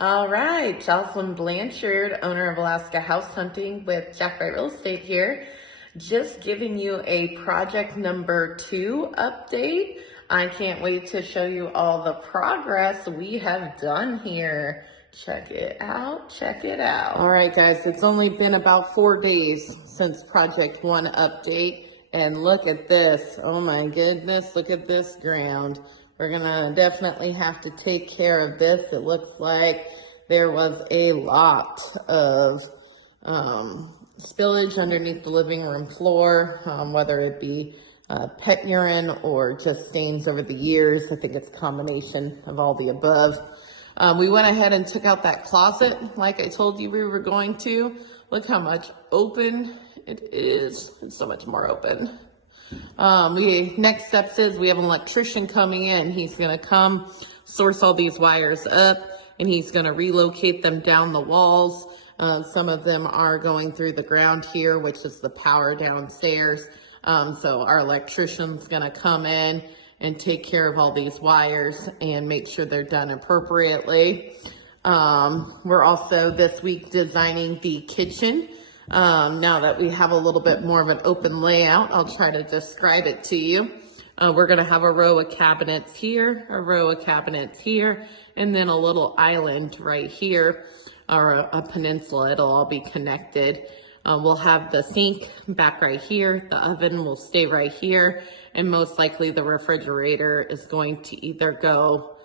All right, Jocelyn Blanchard, owner of Alaska House Hunting with Jack Wright Real Estate here. Just giving you a project number 2 update. I can't wait to show you all the progress we have done here. Check it out, check it out. All right, guys, it's only been about 4 days since project 1 update. And look at this. Oh my goodness, look at this ground. We're gonna definitely have to take care of this. It looks like there was a lot of spillage underneath the living room floor, whether it be pet urine or just stains over the years. I think it's a combination of all the above. We went ahead and took out that closet like I told you we were going to. Look how much open it is. It's so much more open. Next steps is we have an electrician coming in. He's going to come source all these wires up and he's going to relocate them down the walls. Some of them are going through the ground here, which is the power downstairs. So our electrician's going to come in and take care of all these wires and make sure they're done appropriately. We're also this week designing the kitchen. Now that we have a little bit more of an open layout, I'll try to describe it to you. We're going to have a row of cabinets here, a row of cabinets here, and then a little island right here, or a peninsula. It'll all be connected. We'll have the sink back right here. The oven will stay right here. And most likely the refrigerator is going to either go,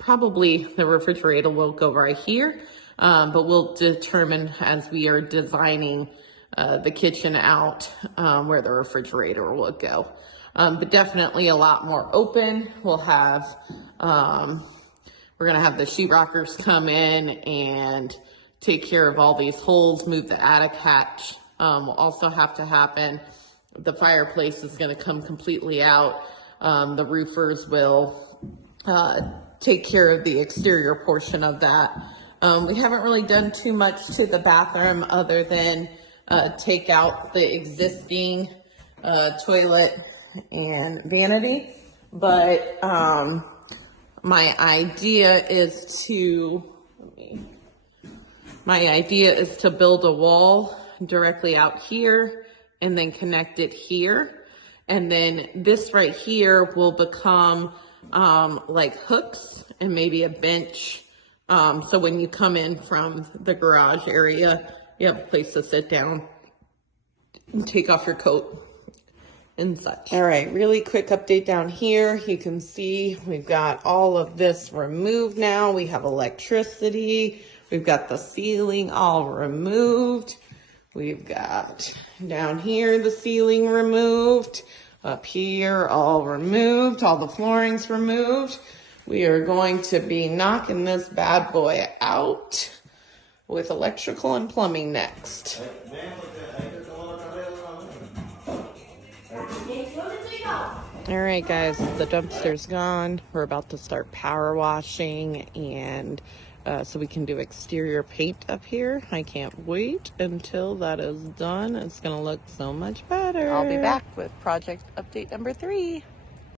probably the refrigerator will go right here. But we'll determine as we are designing the kitchen out where the refrigerator will go. But definitely a lot more open. We'll have, we're going to have the sheetrockers come in and take care of all these holes, move the attic hatch. Will also have to happen. The fireplace is going to come completely out. The roofers will take care of the exterior portion of that. We haven't really done too much to the bathroom other than take out the existing toilet and vanity. But my idea is to build a wall directly out here and then connect it here. And then this right here will become like hooks and maybe a bench. So when you come in from the garage area, you have a place to sit down and take off your coat and such. All right, really quick update down here. You can see we've got all of this removed now. We have electricity. We've got the ceiling all removed. We've got down here the ceiling removed. Up here all removed. All the flooring's removed. We are going to be knocking this bad boy out with electrical and plumbing next. All right, guys, the dumpster's gone. We're about to start power washing and so we can do exterior paint up here. I can't wait until that is done. It's going to look so much better. I'll be back with project update number 3.